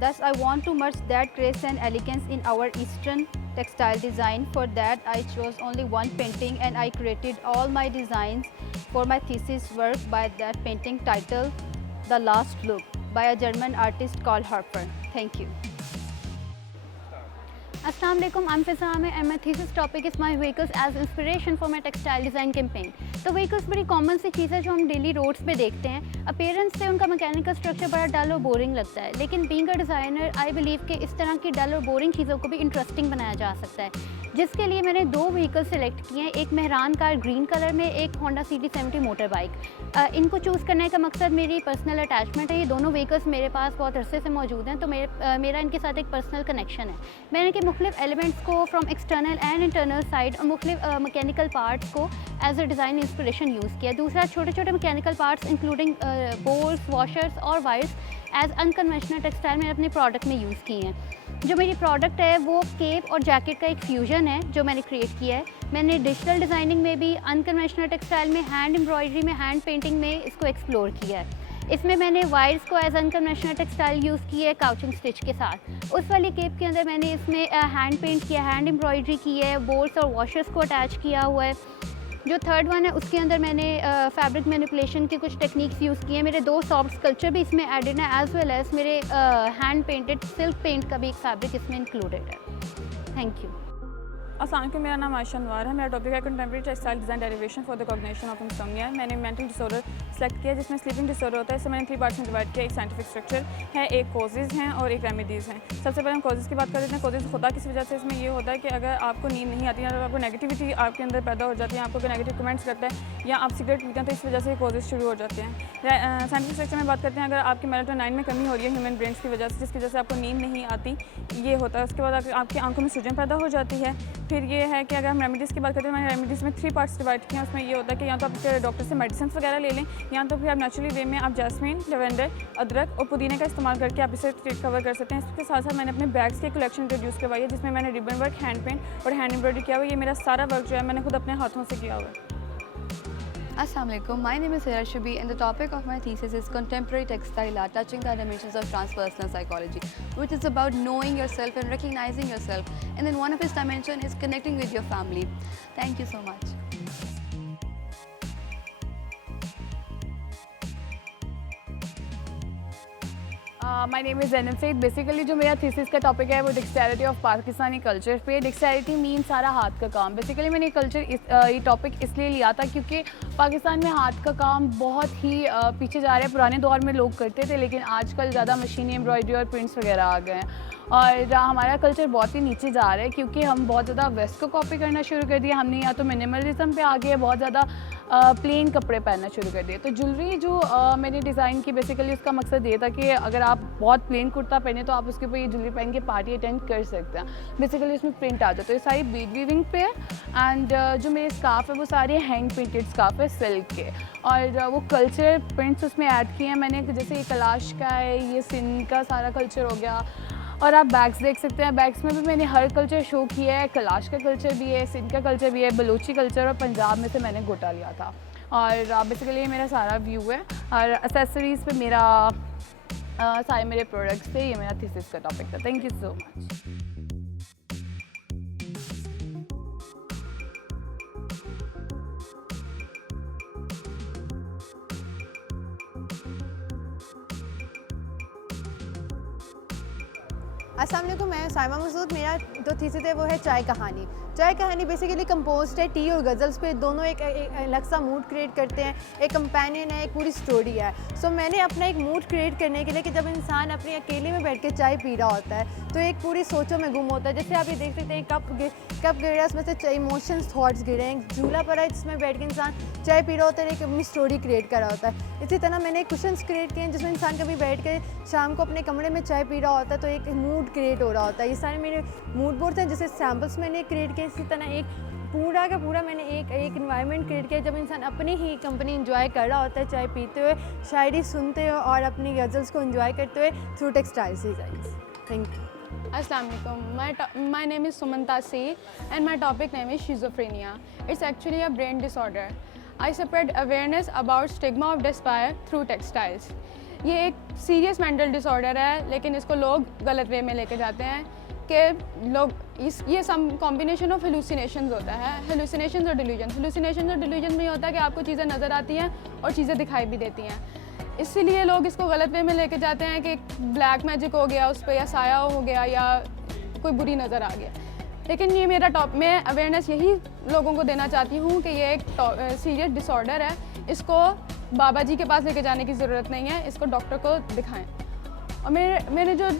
Thus, I want to merge that grace and elegance in our Eastern textile design. For that, I chose only one painting and I created all my designs for my thesis work by that painting titled The Last Look by a German artist called Harper. Thank you. Assalamu alaikum, I'm Fiza Ahmed and my thesis topic is my vehicles as inspiration for my textile design campaign. तो vehicles बड़ी common सी चीज़ है जो हम daily roads पे देखते हैं। Appearance से उनका मैकेनिकल स्ट्रक्चर बड़ा डल और बोरिंग लगता है, लेकिन being a designer I believe कि इस तरह की डल और बोरिंग चीज़ों को भी इंटरेस्टिंग बनाया जा सकता है। जिसके लिए मैंने 2 व्हीकल सेलेक्ट किए हैं, एक मेहरान कार ग्रीन कलर में, एक होंडा CT70 मोटर बाइक। इनको चूज़ करने का मकसद मेरी पर्सनल अटैचमेंट है। ये दोनों व्हीकल्स मेरे पास बहुत अरसे से मौजूद हैं, तो मेरा इनके साथ एक पर्सनल कनेक्शन है। मैंने इनके मुख्तलिफ एलिमेंट्स को from external and internal side और मुख्तलिफ मैकेनिकल पार्ट्स को as a design inspiration use किया। दूसरा, छोटे छोटे mechanical parts including bolts, washers और वायर्स एज अनकन्वेंशनल टेक्सटाइल मैंने अपने प्रोडक्ट में यूज़ किए हैं। जो मेरी प्रोडक्ट है वो केप और जैकेट का एक फ्यूजन है जो मैंने क्रिएट किया है। मैंने डिजिटल डिज़ाइनिंग में भी, अनकन्वेंशनल टेक्सटाइल में, हैंड एम्ब्रॉयडरी में, हैंड पेंटिंग में इसको एक्सप्लोर किया है। इसमें मैंने वायर्स को एज अनकन्वेंशनल टेक्सटाइल यूज़ किया है काउचिंग स्टिच के साथ। उस वाली केप के अंदर मैंने इसमें हैंड पेंट किया, हैंड एम्ब्रॉयडरी की है, बोल्ट्स और वॉशर्स को अटैच किया हुआ है। जो थर्ड वन है उसके अंदर मैंने फैब्रिक मैनिपुलेशन की कुछ टेक्निक्स यूज़ किए हैं। मेरे 2 सॉफ्ट स्कल्पचर भी इसमें एडेड हैं, एज वेल एज मेरे हैंड पेंटेड सिल्क पेंट का भी एक फैब्रिक इसमें इंक्लूडेड है। Thank you. अस्सलाम वालेकुम, मेरा नाम आयशा अनवार है। मेरा टॉपिक है contemporary textile design derivation for the cognition of insomnia. मैंने मेंटल डिसऑर्डर सेलेक्ट किया जिसमें स्लीपिंग डिसऑर्डर होता है। इसे मैंने 3 पार्ट्स में डिवाइड किया। एक साइंटिफिक स्ट्रक्चर है, एक कॉजेज़ हैं और एक रेमेडीज़ हैं। सबसे पहले हम कॉजेज़ की बात कर लेते हैं। कॉजेज़ होता किस वजह से इसमें ये होता है कि अगर आपको नींद नहीं आती है, अगर आपको नेगेटिविटी आपके अंदर पैदा हो जाती है, आपको कोई नेगेटिव कमेंट्स करता है या आप सिगरेट पीते हैं, तो इस वजह से कॉजेज़ शुरू हो जाते हैं। साइंटिफिक स्ट्रक्चर में बात करते हैं, अगर आपकी मेलाटोनिन में कमी हो रही है ह्यूमन ब्रेन्स की वजह से, जिसकी वजह से आपको नींद नहीं आती, ये होता है। उसके बाद आपकी आंखों में सूजन पैदा हो जाती है। फिर ये है कि अगर हम रेमेडीज़ की बात करते हैं, मैंने रेमेडीज़ में 3 पार्ट्स डिवाइड किए हैं। उसमें ये होता है कि या तो आप डॉक्टर से मेडिसिन वगैरह ले लें, या तो फिर आप नेचुरली वे में आप जैस्मिन, लेवेंडर, अदरक और पुदीने का इस्तेमाल करके आप इसे कवर कर सकते हैं। इसके साथ साथ मैंने अपने बैग्स की कलेक्शन इंट्रोड्यूस करवाई है, जिसमें मैंने रिबन वर्क, हैंड पेंट और हैंड एम्ब्रॉयडरी किया हुआ है। ये मेरा सारा वर्क जो है मैंने खुद अपने हाथों से किया हुआ है। Assalamu alaikum. My name is Hira Shubi and the topic of my thesis is contemporary textile art touching the dimensions of transpersonal psychology, which is about knowing yourself and recognizing yourself. And then one of its dimension is connecting with your family. Thank you so much. My name is Zainab Saeed. Basically जो मेरा thesis का topic है वो डिक्सटेरिटी of Pakistani culture पे। डिक्सटेरिटी mean सारा हाथ का काम। बेसिकली मैंने ये टॉपिक इसलिए लिया था क्योंकि पाकिस्तान में हाथ का काम बहुत ही पीछे जा रहा है। पुराने दौर में लोग करते थे, लेकिन आजकल ज़्यादा मशीनी एम्ब्रॉयडरी और प्रिंट्स वगैरह आ गए हैं और हमारा कल्चर बहुत ही नीचे जा रहा है क्योंकि हम बहुत ज़्यादा वेस्ट को कॉपी करना शुरू कर दिया। हमने या तो मिनिमलिज्म पे आ गए, बहुत ज़्यादा प्लेन कपड़े पहनना शुरू कर दिए। तो ज्वेलरी जो मैंने डिज़ाइन की, बेसिकली उसका मकसद ये था कि अगर आप बहुत प्लेन कुर्ता पहने तो आप उसके ऊपर ये ज्वेलरी पहन के पार्टी अटेंड कर सकते हैं। बेसिकली उसमें प्रिंट आ जाता है। ये सारी बीड वीविंग पे है एंड जो मेरे स्कार्फ है वो सारे हैंड प्रिंटेड स्कार्फ है सिल्क के, और वो कल्चर प्रिंट्स उसमें ऐड किए हैं मैंने। जैसे ये कलाश का है, ये सिंध का सारा कल्चर हो गया, और आप बैग्स देख सकते हैं। बैग्स में भी मैंने हर कल्चर शो किया है। कलाश का कल्चर भी है, सिंध का कल्चर भी है, बलूची कल्चर, और पंजाब में से मैंने गोटा लिया था। और बेसिकली ये मेरा सारा व्यू है और एसेसरीज़ पे मेरा सारे मेरे प्रोडक्ट्स थे। ये मेरा थीसिस का टॉपिक था। Thank you so much. अस्सलाम वालेकुम, मैं साइमा मसूद। मेरा जो थीसिस है वो है चाय कहानी। चाय कहानी बेसिकली कंपोज्ड है टी और गज़ल्स पे। दोनों एक अलग सा मूड क्रिएट करते हैं। एक कंपेनियन है, एक पूरी स्टोरी है। सो मैंने अपना एक मूड क्रिएट करने के लिए कि जब इंसान अपनी अकेले में बैठ के चाय पी रहा होता है तो एक पूरी सोचों में गुम होता है। जैसे आप ये देख सकते हैं कप गिर रहा है, उसमें से इमोशंस, थॉट्स गिरे हैं। एक झूला पड़ा है जिसमें बैठ के इंसान चाय पी रहा होता है, एक अपनी स्टोरी क्रिएट कर रहा होता है। इसी तरह मैंने कुशन्स क्रिएट किए हैं जिसमें इंसान कभी बैठ के शाम को अपने कमरे में चाय पी रहा होता है तो एक मूड क्रिएट हो रहा होता है। ये सारे मेरे मूड बोर्ड्स हैं जिसे सैम्पल्स मैंने क्रिएट किए। इसी तरह एक पूरा का पूरा मैंने एक इन्वायरमेंट क्रिएट किया जब इंसान अपनी ही कंपनी एंजॉय कर रहा होता है, चाय पीते हुए, शायरी सुनते हुए और अपनी गज़ल्स को एंजॉय करते हुए through textiles designs. Thank you. Assalamu alaikum. My name is Sumanta C and my topic name is schizophrenia. It's actually a brain disorder. I spread awareness about stigma of despair through textiles. ये एक serious mental disorder है, लेकिन इसको लोग गलत वे में लेके जाते हैं कि लोग ये सम कॉम्बिनेशन ऑफ हेलुसिनेशंस होता है। हेलुसिनेशंस और डिल्यूजन। हेलुसिनेशंस और डिल्यूजन में ये होता है कि आपको चीज़ें नज़र आती हैं और चीज़ें दिखाई भी देती हैं। इसीलिए लोग इसको गलत वे में लेके जाते हैं कि ब्लैक मैजिक हो गया उस पर, या साया हो गया, या कोई बुरी नज़र आ गया। लेकिन ये मेरा मैं अवेयरनेस यही लोगों को देना चाहती हूँ कि ये एक सीरियस डिसऑर्डर है। इसको बाबा जी के पास लेके जाने की ज़रूरत नहीं है, इसको डॉक्टर को दिखाएं। और मेरे जो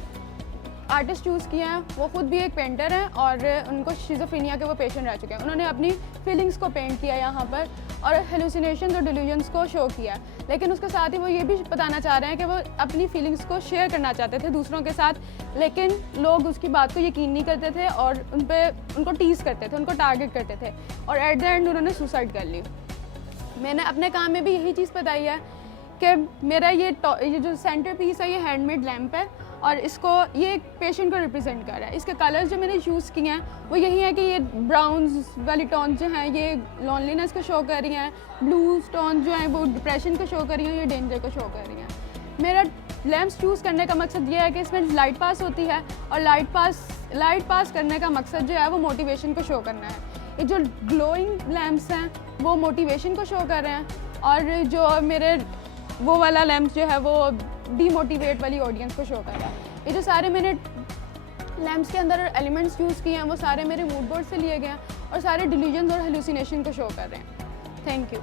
आर्टिस्ट चूज़ किए हैं वो खुद भी एक पेंटर हैं और उनको शिज़ोफ्रेनिया के वो पेशेंट रह चुके हैं। उन्होंने अपनी फीलिंग्स को पेंट किया यहाँ पर और हेलुसिनेशन और डिल्यूजन्स को शो किया, लेकिन उसके साथ ही वो ये भी बताना चाह रहे हैं कि वो अपनी फीलिंग्स को शेयर करना चाहते थे दूसरों के साथ, लेकिन लोग उसकी बात को यकीन नहीं करते थे और उनको टीज़ करते थे, उनको टारगेट करते थे और एट द एंड उन्होंने सुसाइड कर ली। मैंने अपने काम में भी यही चीज़ बताई है कि मेरा ये जो सेंटर पीस है ये हैंडमेड लैम्प है और इसको ये एक पेशेंट को रिप्रेजेंट कर रहा है। इसके कलर्स जो मैंने चूज़ किए हैं वो यही है कि ये ब्राउन्स वाली टोन जो हैं ये लॉनलीनेस को शो कर रही हैं, ब्लूज टोन जो हैं वो डिप्रेशन को शो कर रही हैं, ये डेंजर को शो कर रही हैं। मेरा लैम्प्स चूज़ करने का मकसद ये है कि इसमें लाइट पास होती है और लाइट पास करने का मकसद जो है वो मोटिवेशन को शो करना है। ये जो ग्लोइंग लैम्प्स हैं वो मोटिवेशन को शो कर रहे हैं और जो मेरे वो वाला लैम्प जो है वो डीमोटिवेट वाली ऑडियंस को शो कर रहा है। ये जो सारे मैंने लैम्प्स के अंदर एलिमेंट्स यूज़ किए हैं वो सारे मेरे मूड बोर्ड से लिए गए हैं और सारे डिल्यूजन्स और हेलुसिनेशन को शो कर रहे हैं। Thank you.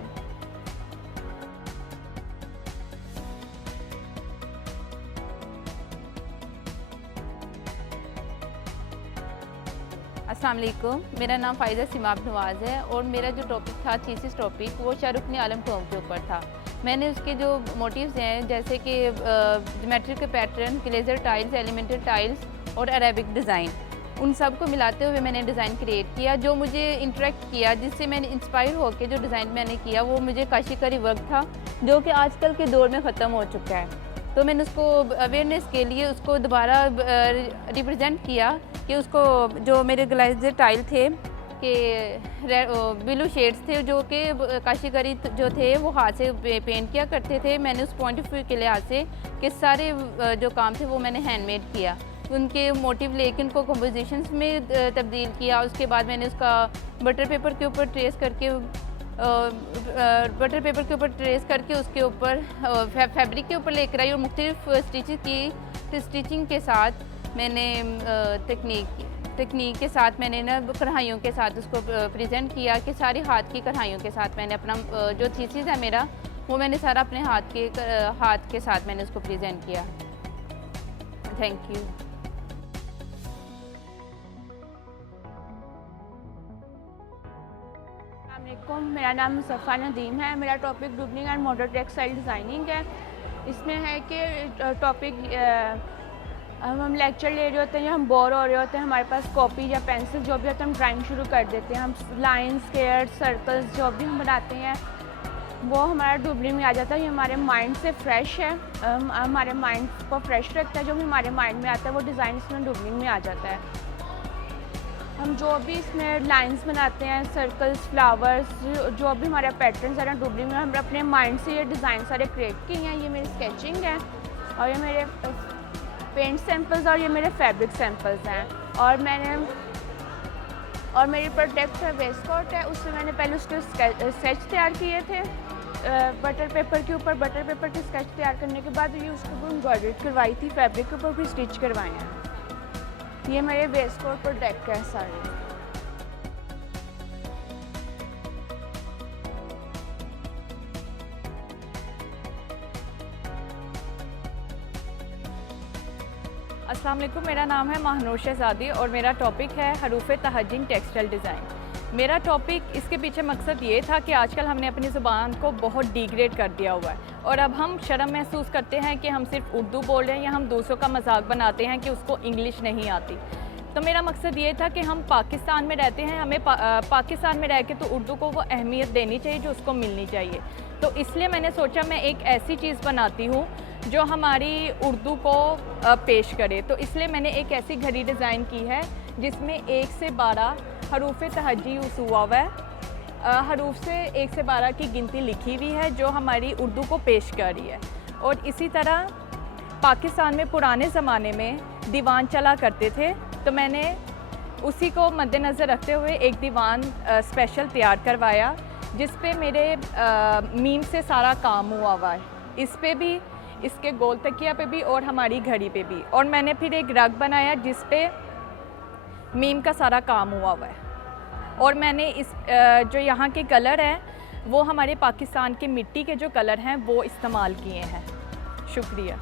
अस्सलाम वालेकुम, मेरा नाम फ़ाइज़ा सिमाब नवाज़ है और मेरा जो टॉपिक था थीसिस टॉपिक वो शाहरुख आलम टॉम के ऊपर था। मैंने उसके जो मोटिव्स हैं जैसे कि geometric pattern, Glazer tiles, elemental tiles और अरेबिक डिज़ाइन, उन सब को मिलाते हुए मैंने डिज़ाइन क्रिएट किया। जो मुझे इंटरेक्ट किया, जिससे मैंने इंस्पायर होकर जो डिज़ाइन मैंने किया वो मुझे काशीकारी वर्क था जो कि आजकल के दौर में ख़त्म हो चुका है। तो मैंने उसको अवेयरनेस के लिए उसको दोबारा रिप्रेजेंट किया कि उसको जो मेरे ग्लेजर टाइल थे कि ब्लू शेड्स थे जो कि काशीगरी जो थे वो हाथ से पेंट किया करते थे। मैंने उस पॉइंट ऑफ व्यू के लिहाज से कि सारे जो काम थे वो मैंने हैंडमेड किया, उनके मोटिव लेके उनको कंपोजिशंस में तब्दील किया। उसके बाद मैंने उसका बटर पेपर के ऊपर ट्रेस करके उसके ऊपर फैब्रिक के ऊपर लेकर आई और मुख्तलिफ स्टिचिंग के साथ मैंने तकनीक के साथ मैंने ना कढ़ाइयों के साथ उसको प्रेजेंट किया कि सारी हाथ की कढ़ाइयों के साथ मैंने अपना जो थीसिस है मेरा वो मैंने सारा अपने हाथ के साथ मैंने उसको प्रेजेंट किया। Thank you. मेरा नाम मुसफ़ा नदीम है। मेरा topic Dubling and modern textile designing है। इसमें है कि टॉपिक हम लेक्चर ले रहे होते हैं या हम बोर हो रहे होते हैं, हमारे पास कॉपी या पेंसिल जो भी होता है हम ड्राइंग शुरू कर देते हैं। हम लाइंस, स्क्वायर, सर्कल्स जो भी हम बनाते हैं वो हमारा डुबलिंग में आ जाता है। ये हमारे माइंड से फ्रेश है, हमारे माइंड को फ्रेश रखता है। जो भी हमारे माइंड में आता है वो डिज़ाइन इसमें डुबलिंग में आ जाता है। हम जो भी इसमें लाइंस बनाते हैं, सर्कल्स, फ्लावर्स, जो भी हमारे पैटर्न्स हैं ना डुबलिंग में, हम अपने माइंड से ये डिज़ाइन सारे क्रिएट किए हैं। ये मेरी स्केचिंग है और ये मेरे पेंट सैम्पल्स और ये मेरे फैब्रिक सैम्पल्स हैं। और मेरी प्रोडक्ट है वेस्टकोट है, उससे मैंने पहले उसके स्केच तैयार किए थे बटर पेपर के ऊपर। बटर पेपर के स्केच तैयार करने के बाद ये उसको एम्ब्रॉयडरी करवाई थी फैब्रिक के ऊपर, फिर स्टिच करवाए हैं। ये मेरे वेस्टकोट प्रोडक्ट है सारे। अस्सलाम वालेकुम, मेरा नाम है महानूर शहज़ादी और मेरा टॉपिक है हरूफ तहजीन टेक्सटाइल डिज़ाइन। मेरा टॉपिक इसके पीछे मकसद ये था कि आजकल हमने अपनी ज़ुबान को बहुत डिग्रेड कर दिया हुआ है और अब हम शर्म महसूस करते हैं कि हम सिर्फ उर्दू बोल रहे हैं या हम दूसरों का मजाक बनाते हैं कि उसको इंग्लिश नहीं आती। तो मेरा मकसद ये था कि हम पाकिस्तान में रहते हैं, हमें पाकिस्तान में रह के तो उर्दू को वो अहमियत देनी चाहिए जो उसको मिलनी चाहिए। तो इसलिए मैंने सोचा मैं एक ऐसी चीज़ बनाती हूँ जो हमारी उर्दू को पेश करे। तो इसलिए मैंने एक ऐसी घड़ी डिज़ाइन की है जिसमें 1 से 12 हरूफ तहजी यूज़ हुआ हुआ है। हरूफ से 1 से 12 की गिनती लिखी हुई है जो हमारी उर्दू को पेश कर रही है। और इसी तरह पाकिस्तान में पुराने ज़माने में दीवान चला करते थे, तो मैंने उसी को मद्देनज़र रखते हुए एक दीवान स्पेशल तैयार करवाया जिस पे मेरे मीम से सारा काम हुआ हुआ है। इस पे भी, इसके गोल तकिया पे भी और हमारी घड़ी पे भी। और मैंने फिर एक रग बनाया जिस पे मीम का सारा काम हुआ हुआ है। और मैंने इस जो यहाँ के कलर हैं वो हमारे पाकिस्तान के मिट्टी के जो कलर हैं वो इस्तेमाल किए हैं। शुक्रिया।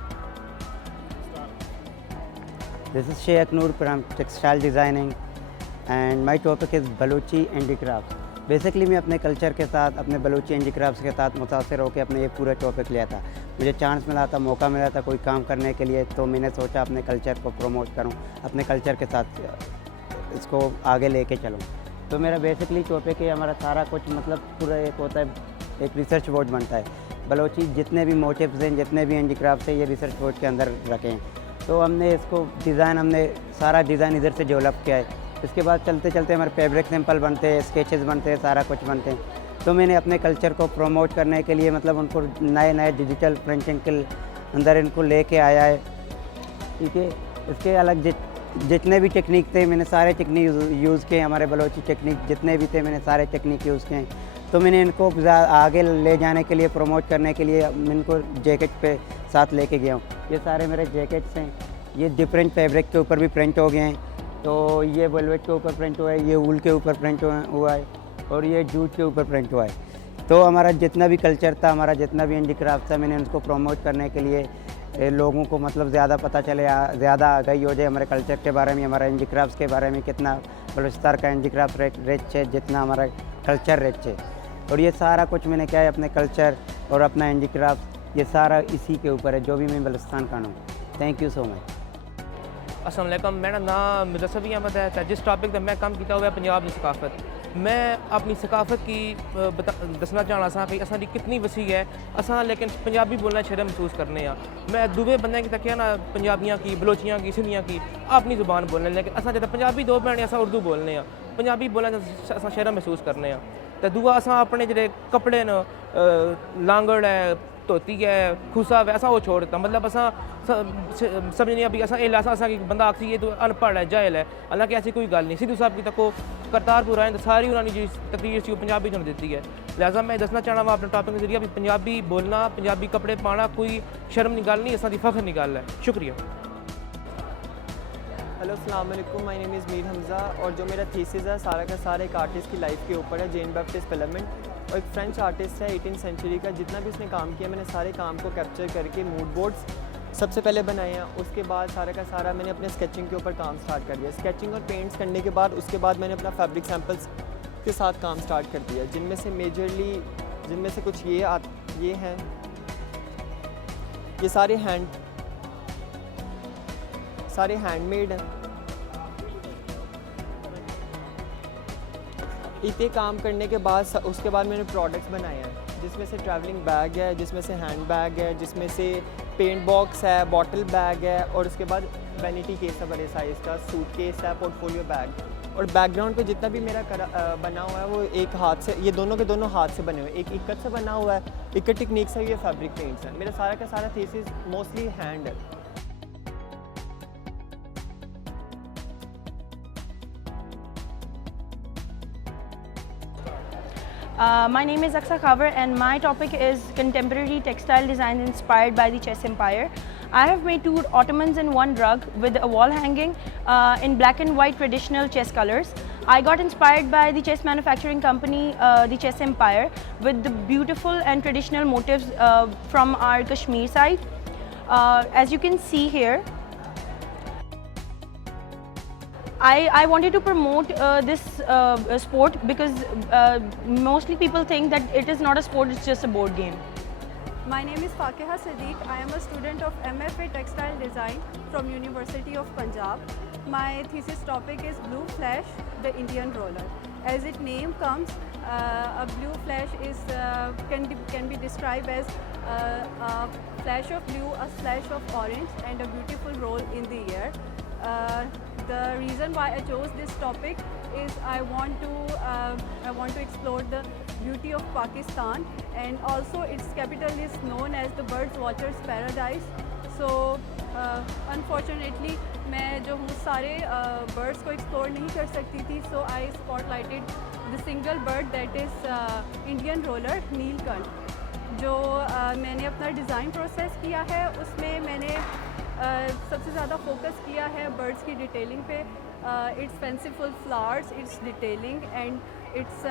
This is Sheikh Noor from Textile Designing and my topic is Balochi handicraft. Basically मैं अपने कल्चर के साथ, अपने बलूची हैंडीक्राफ्ट के साथ मुतासर होकर अपने ये पूरा टॉपिक लिया था। मुझे चांस मिला था, मौका मिला था कोई काम करने के लिए, तो मैंने सोचा अपने कल्चर को प्रमोट करूं, अपने कल्चर के साथ इसको आगे लेके चलूं। तो मेरा बेसिकली टॉपिक है, हमारा सारा कुछ मतलब पूरा एक होता है, एक रिसर्च बोर्ड बनता है। बलूची जितने भी मोटिव्स हैं, जितने भी हैंडीक्राफ्ट हैं, ये रिसर्च बोर्ड के अंदर रखे हैं। तो हमने इसको डिज़ाइन, हमने सारा डिज़ाइन इधर से डेवलप किया है। इसके बाद चलते चलते हमारे फैब्रिक सैंपल बनते हैं, स्केचेस बनते हैं, सारा कुछ बनते हैं। तो मैंने अपने कल्चर को प्रमोट करने के लिए मतलब उनको नए नए डिजिटल प्रिंटिंग के अंदर इनको लेके आया है। ठीक है, इसके अलग जितने भी टेक्निक थे, मैंने सारे टेक्निक यूज़ किए। हमारे बलोची टेक्निक जितने भी थे, मैंने सारे टेक्निक यूज़ किए। तो मैंने इनको आगे ले जाने के लिए, प्रमोट करने के लिए मैं इनको जैकेट पे साथ लेके गया हूँ। ये सारे मेरे जैकेट्स हैं, ये डिफरेंट फैब्रिक के ऊपर भी प्रिंट हो गए हैं। तो ये वेलवेट के ऊपर प्रिंट हुआ है, ये वूल के ऊपर प्रिंट हुआ है और ये जूट के ऊपर प्रिंट हुआ है। तो हमारा जितना भी कल्चर था, हमारा जितना भी हैंडीक्राफ्ट था, मैंने उनको प्रमोट करने के लिए लोगों को मतलब ज़्यादा पता चले, ज़्यादा आगाही हो जाए हमारे कल्चर के बारे में, हमारे हैंडीक्राफ्ट के बारे में, कितना बलूचिस्तान का हैंडीक्राफ्ट रिच है, जितना हमारा कल्चर रिच है। और ये सारा कुछ मैंने क्या है, अपने कल्चर और अपना हैंडीक्राफ्ट, ये सारा इसी के ऊपर है, जो भी मैं बलूचिस्तान का हूँ। Thank you so much. अस्सलाम वालेकुम, मेरा नाम मुजस्सबी अहमद है। जिस टॉपिक पर मैं काम किया हुआ है पंजाब की सकाफत, मैं अपनी सकाफत की दसना चाहना सा कि असां दी कितनी वसी है। असां लेकिन पंजाबी बोलना शर्म महसूस करने हैं। मैं दूसरे बंदे की तकिया ना, पंजाबियाँ की, बलोचियाँ की, सिंधियाँ की अपनी ज़ुबान बोलने, लेकिन असां जब पंजाबी दो भैन असां उर्दू बोलने हैं। पंजाबी बोलने असां शर्म महसूस करने हैं। तो दूआ असां अपने जेह्ड़े कपड़े न, लांगड़ है, धोती है, खुसा है, असां वो छोड़ दिता। मतलब असां समझने अभी असां एला असां की बंदा आखसी ये तो अनपढ़ है, जाहिल है। हालांकि ऐसी कोई गल नहीं। सिद्धू साहब की तको करतारपुर आए तो सारी उन्होंने जी तकरीर सी पंजाबी च दी है। लिहाजा मैं दसना चाहना वा अपने टॉपिक के जरिए भी पंजाबी बोलना, पंजाबी कपड़े पाना कोई शर्म की गल नहीं, असां दी फख्र की गल है। शुक्रिया। हेलो अस्सलाम वालेकुम, my name is Mir Hamza और जो मेरा थीसिस है सारा का सारा एक आर्टिस्ट की लाइफ के ऊपर है, जेन बैप्टिस्ट फिलामेंट। और एक फ्रेंच आर्टिस्ट है 18th सेंचुरी का। जितना भी उसने काम किया, मैंने सारे काम को कैप्चर करके मूड बोर्ड्स सबसे पहले बनाए हैं। उसके बाद सारा का सारा मैंने अपने स्केचिंग के ऊपर काम स्टार्ट कर दिया। स्केचिंग और पेंट्स करने के बाद उसके बाद मैंने अपना फैब्रिक सैम्पल्स के साथ काम स्टार्ट कर दिया, जिनमें से मेजरली जिनमें से कुछ ये हैं, ये सारे हैंडमेड हैं। इतने काम करने के बाद उसके बाद मैंने प्रोडक्ट्स बनाए हैं, जिसमें से ट्रैवलिंग बैग है, जिसमें से हैंड बैग है, जिसमें से पेंट बॉक्स है, बॉटल बैग है और उसके बाद वैनिटी केस है बड़े साइज़ का, सूट केस है, पोर्टफोलियो बैग। और बैकग्राउंड पे जितना भी मेरा बना हुआ है वो एक हाथ से, ये दोनों के दोनों हाथ से बने हुए, एक इक्कत से बना हुआ है, इक्कत टेक्निक से ये फैब्रिक पेंट्स है। मेरा सारा का सारा थीसिस मोस्टली हैंड है। My name is Aksa Khavar and my topic is contemporary textile design inspired by the Chess Empire. I have made 2 ottomans and 1 rug with a wall hanging in black and white traditional chess colors. I got inspired by the chess manufacturing company, the Chess Empire, with the beautiful and traditional motifs from our Kashmir side. As you can see here, I wanted to promote this sport because mostly people think that it is not a sport, it's just a board game. My name is Fakeha Siddiq. I am a student of MFA Textile Design from University of Punjab. My thesis topic is Blue Flash, the Indian roller. As its name comes, a blue flash is can be described as a flash of blue, a slash of orange, and a beautiful roll in the air. The reason why I chose this topic is I want to explore the beauty of Pakistan, and also its capital is known as the birds watchers paradise. So unfortunately मैं जो हूँ सारे birds को explore नहीं कर सकती थी, so I spotlighted the single bird that is Indian roller Neelkanth. जो मैंने अपना डिज़ाइन प्रोसेस किया है उसमें मैंने सबसे ज़्यादा फोकस किया है बर्ड्स की डिटेलिंग पे, it's fanciful flowers, it's detailing and it's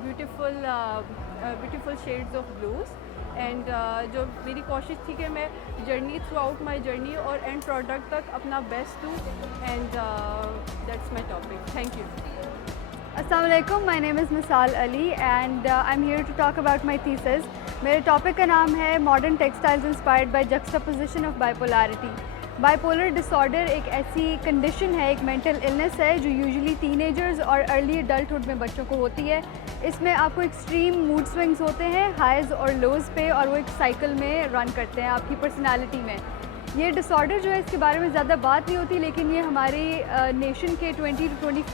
beautiful shades of blues. And जो मेरी कोशिश थी कि मैं journey through out my journey और एंड प्रोडक्ट तक अपना बेस्ट दूँ and that's my topic. Thank you. Assalamu alaikum, my name is Misal Ali and I'm here to talk about my thesis. मेरे टॉपिक का नाम है Modern Textiles Inspired by Juxtaposition of Bipolarity. Bipolar disorder एक ऐसी condition है, एक mental illness है जो यूजुअली टीनेजर्स और अर्ली अडल्टहुड में बच्चों को होती है। इसमें आपको एक्सट्रीम मूड स्विंग्स होते हैं हाइज और लोज पे, और वो एक साइकिल में रन करते हैं आपकी पर्सनालिटी में। ये डिसऑर्डर जो है इसके बारे में ज़्यादा बात नहीं होती, लेकिन ये हमारी नेशन के 20 to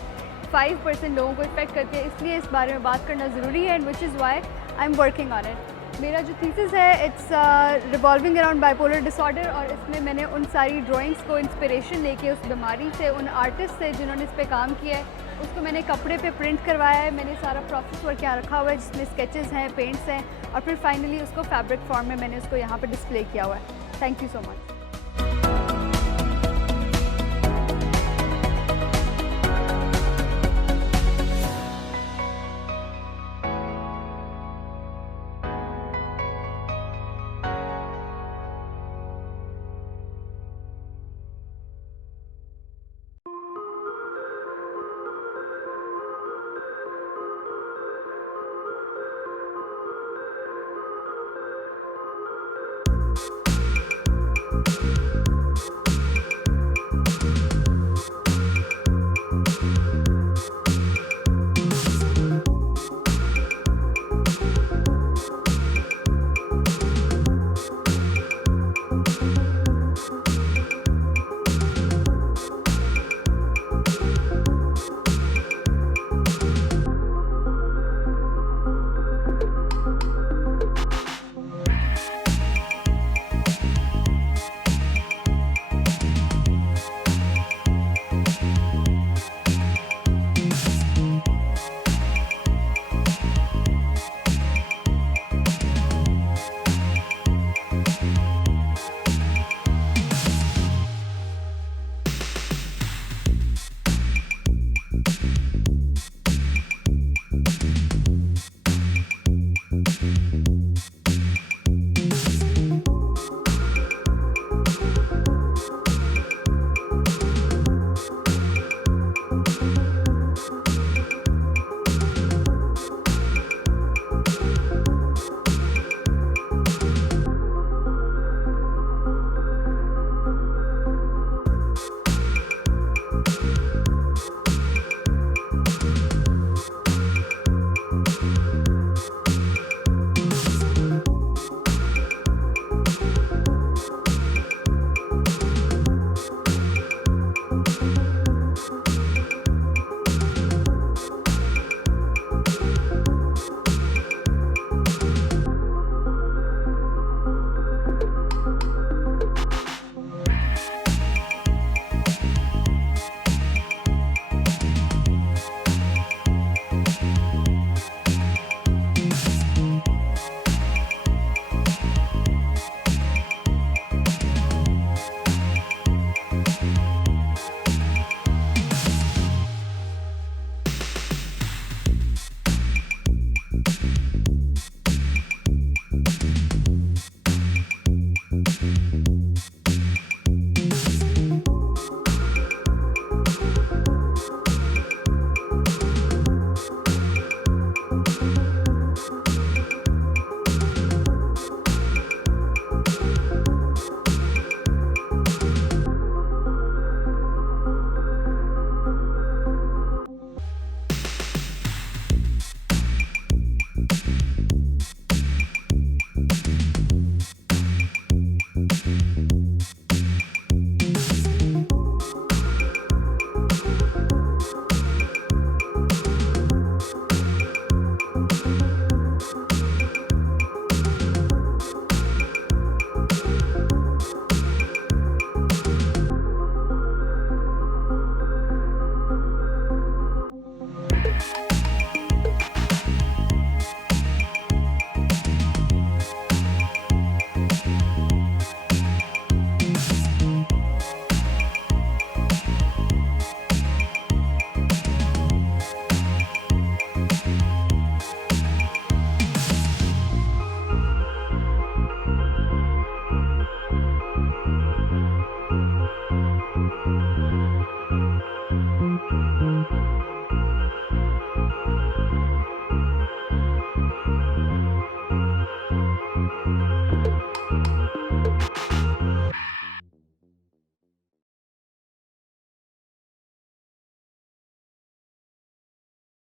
25% लोगों को इफ़ेक्ट करती है, इसलिए इस बारे में बात करना ज़रूरी है and which is why I am working on it. मेरा जो थीसिस है it's revolving around bipolar disorder, और इसमें मैंने उन सारी ड्राइंग्स को इंस्पिरेशन लेके उस बीमारी से, उन आर्टिस्ट से जिन्होंने इस पे काम किया है, उसको मैंने कपड़े पे प्रिंट करवाया है। मैंने सारा प्रोसेस वर्क यहाँ रखा हुआ है जिसमें स्केचेस हैं, पेंट्स हैं, और फिर फाइनली उसको फैब्रिक फॉर्म में मैंने उसको यहाँ पे डिस्प्ले किया हुआ है। Thank you so much.